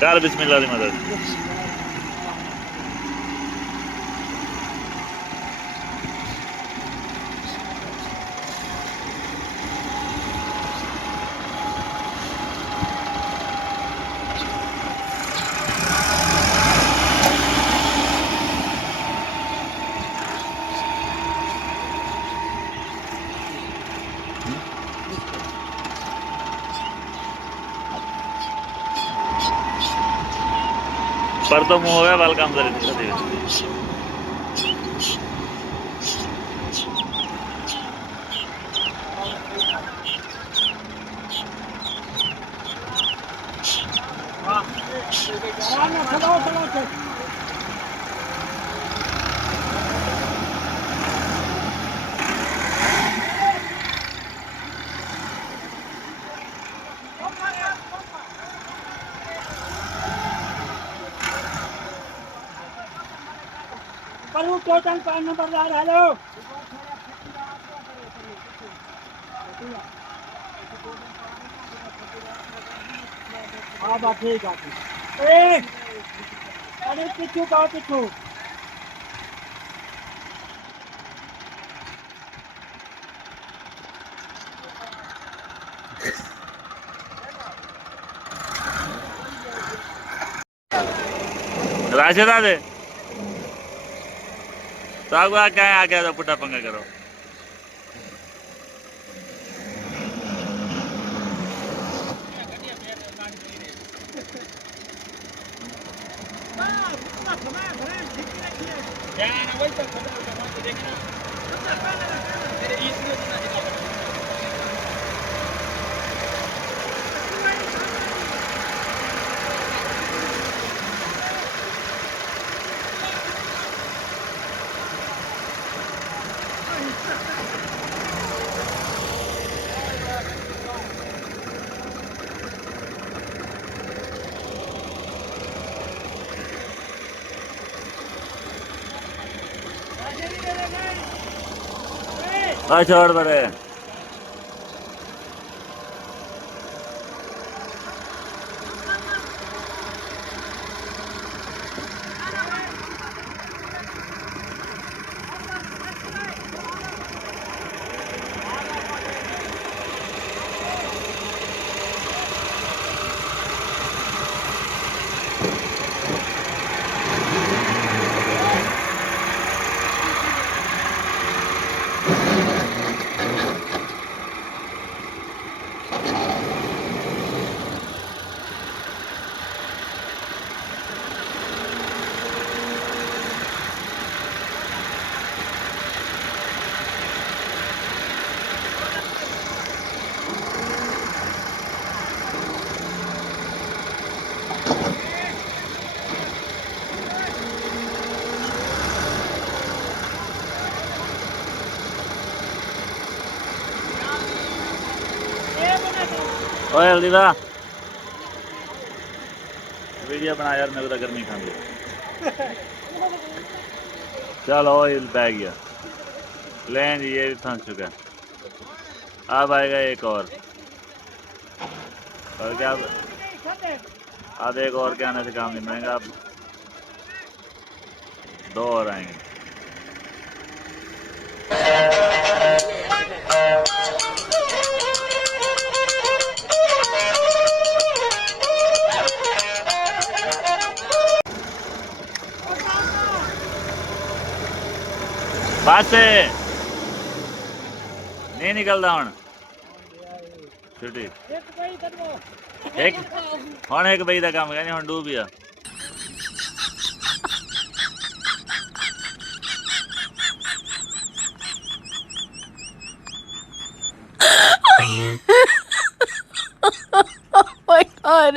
कर बिस्मिल्लाह दी मदद। पर तो मुंह है वेलकम कर टोटल 5 नंबरदार हेलो हाँ बात ठीक है अरे पिछू का पिछू राशिदा दे सागवा क्या आ गया तो पुट्टा पंगा करो। छोड़ बड़े ओए हल्दीदा वीडियो बना यार मेरे को तो गर्मी खांदी चल ऑयल पै गया लें जी ये भी फंस चुका है। अब आएगा एक और क्या अब एक और के आने से काम नहीं बनेगा। अब 2 और आएंगे। बस नहीं निकलता हूँ छुट्टी एक हूँ एक बई का काम कहने हूँ डूब गया। Oh my god.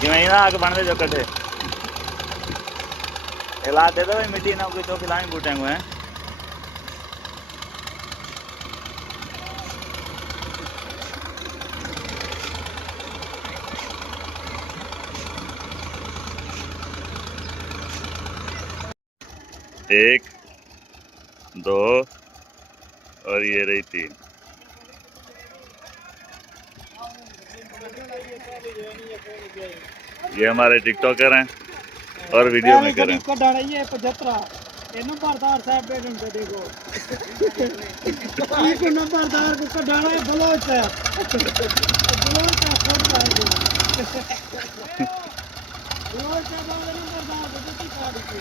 ਕਿਵੇਂ ਨਾ ਆਗ ਬਣਦੇ ਜੋ ਕੱਢੇ हिला दे दो भाई मिट्टी ना कोई तो खिलाएं बूटे हुए हैं एक दो और ये रही तीन ये हमारे टिकटॉकर हैं और वीडियो मेकर हैं कढ़ाना ये 75 ਇਹਨੂੰ ਬਰਦਾਰ ਸਾਹਿਬ ਦੇ ਦਿੰਦੇ ਦੇਖੋ ਇੱਕ ਨੰਬਰਦਾਰ ਕੋ ਕਢਾਣਾ ਹੈ ਬਲੋਚ ਹੈ ਬਲੋਚ ਹੈ ਬਲੋਚ ਹੈ ਬਾਬਾ ਨੰਬਰਦਾਰ ਦੇ ਕੀ ਕਾਢ ਕੇ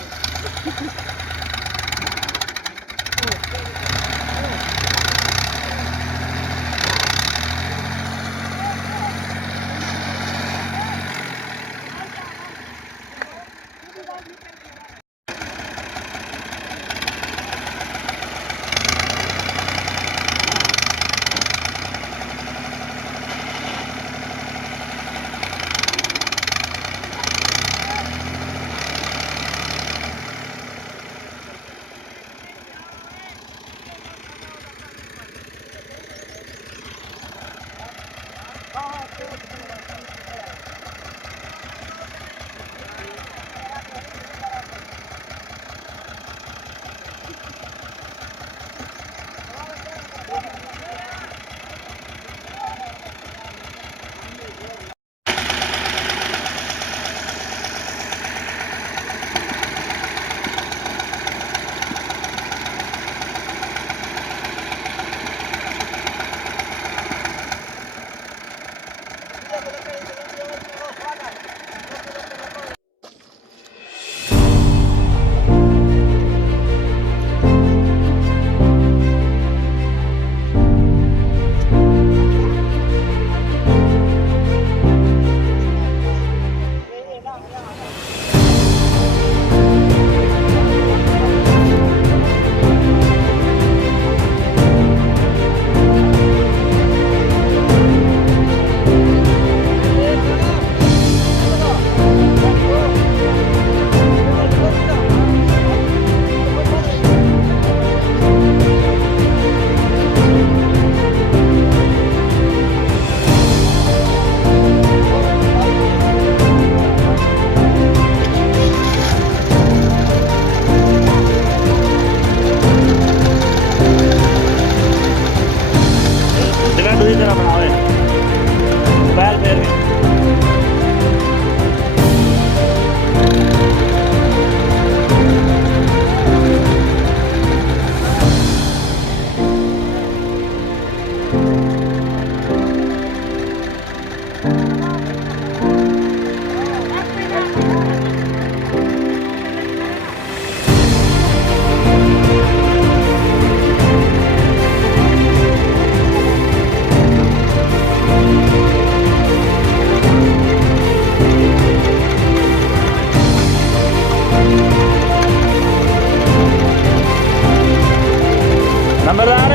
नंबरदार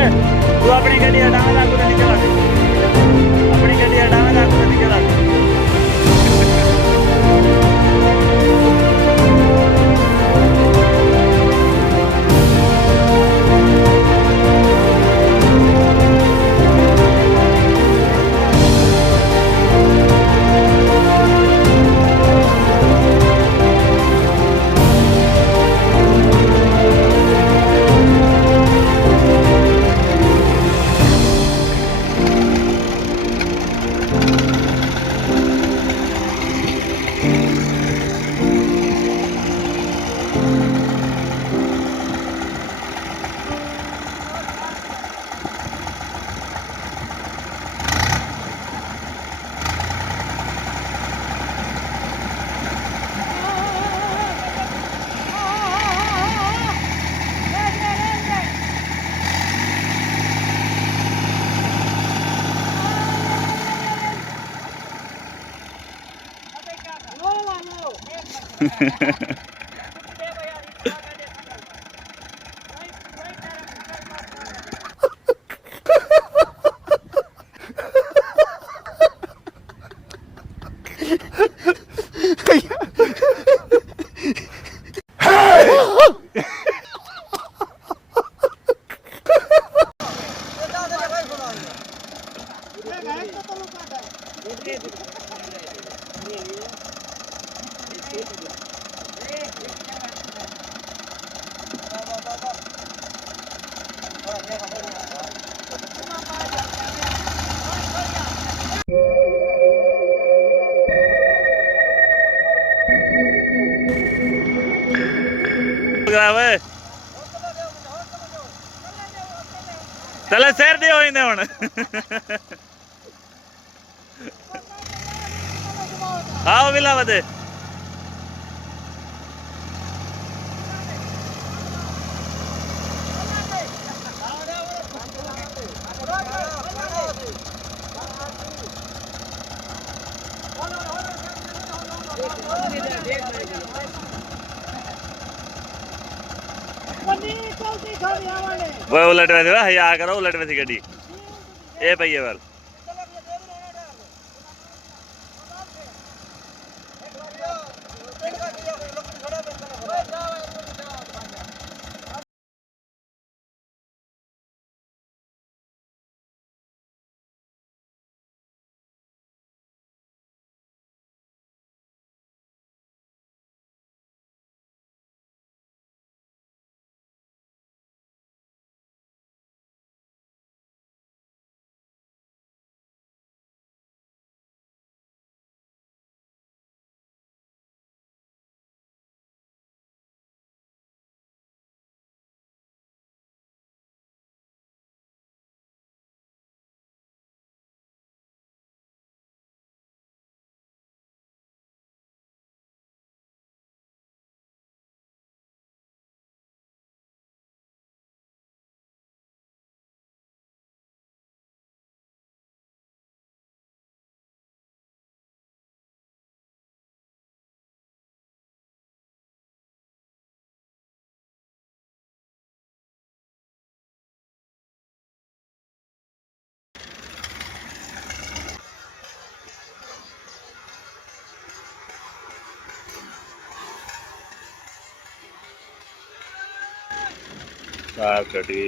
तू अपनी गड्डी हटावे दा कुछ निकल आ अपनी गड्डी हटावे दा कुछ निकल आ ਓਏ ਤਲੇ ਸਿਰ ਦੇ ਹੋਏ ਨੇ ਹੁਣ ਆਓ ਵਿਲਾ ਵਦੇ वो उलट में थी हया करो उलट में थी गड्डी ए पई है वाल साफ कटी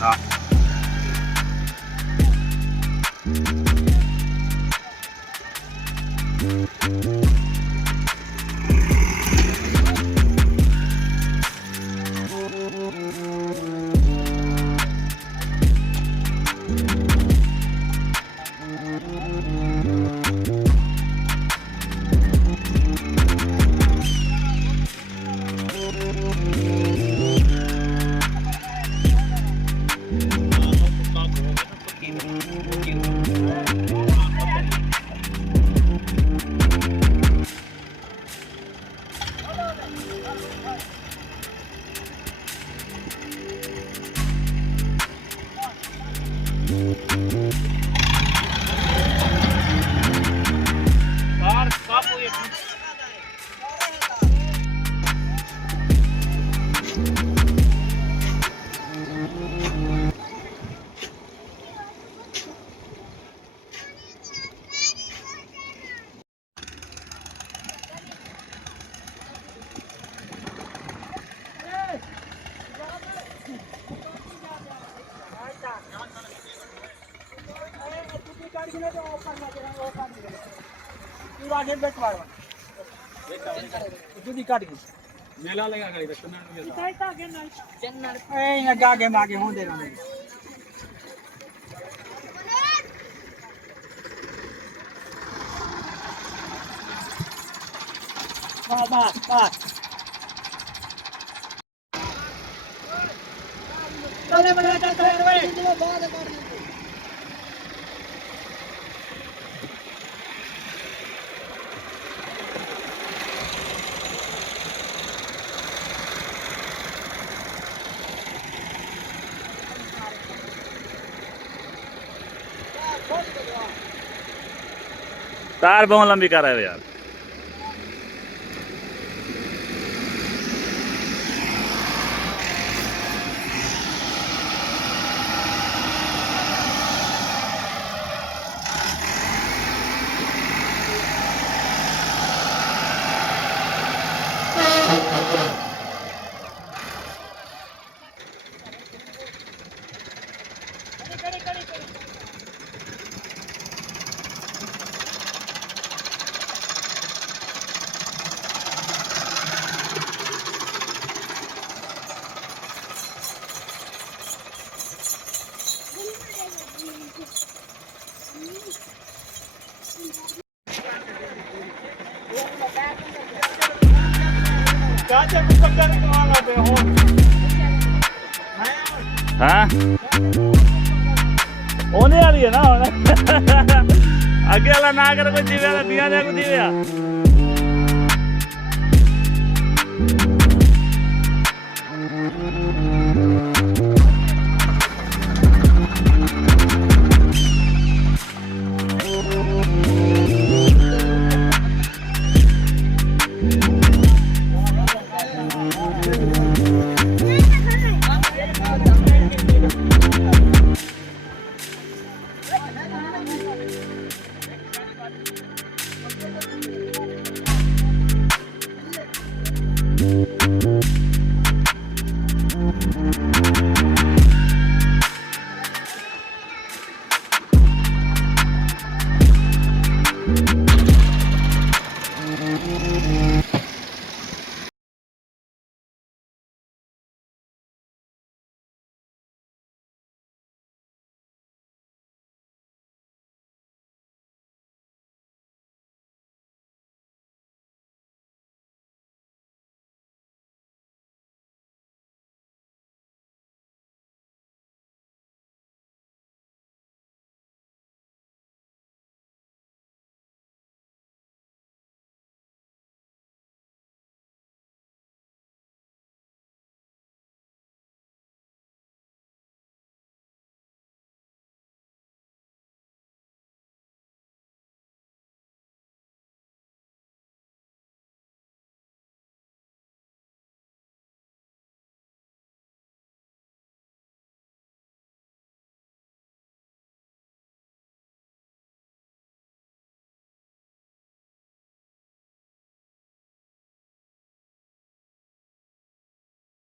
ना मेला लगा गाड़ी आगे मागे हो दे रहा बस चले बड़ा तार बहुत लंबी कर रहे हो यार। ਚਾਚਾ ਨੂੰ ਪੱਕਾ ਨਹੀਂ ਕਮਾਉਣਾ ਪਿਆ ਹੁਣ हाँ होने वाली है ना अगे वाला ना कर कोई जीवे बिया दे को जीवे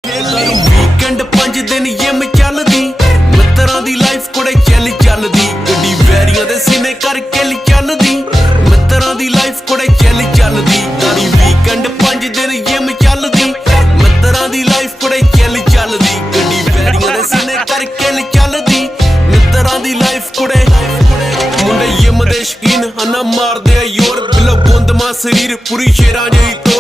वीकेंड 5 दिन जिम चलदी मित्तरां दी लाइफ कोड़े चलदी गड्डी वैरियां दे सीने करके चलदी मित्तरां दी लाइफ कोड़े चलदी तारी वीकेंड 5 दिन जिम चलदी मित्तरां दी लाइफ कोड़े चलदी गड्डी वैरियां दे सीने करके चलदी मित्तरां दी लाइफ कोड़े मुंडे जिम दे शकीन हना मारदे जोर बिलो बुंद मां शरीर पूरी शेरां जही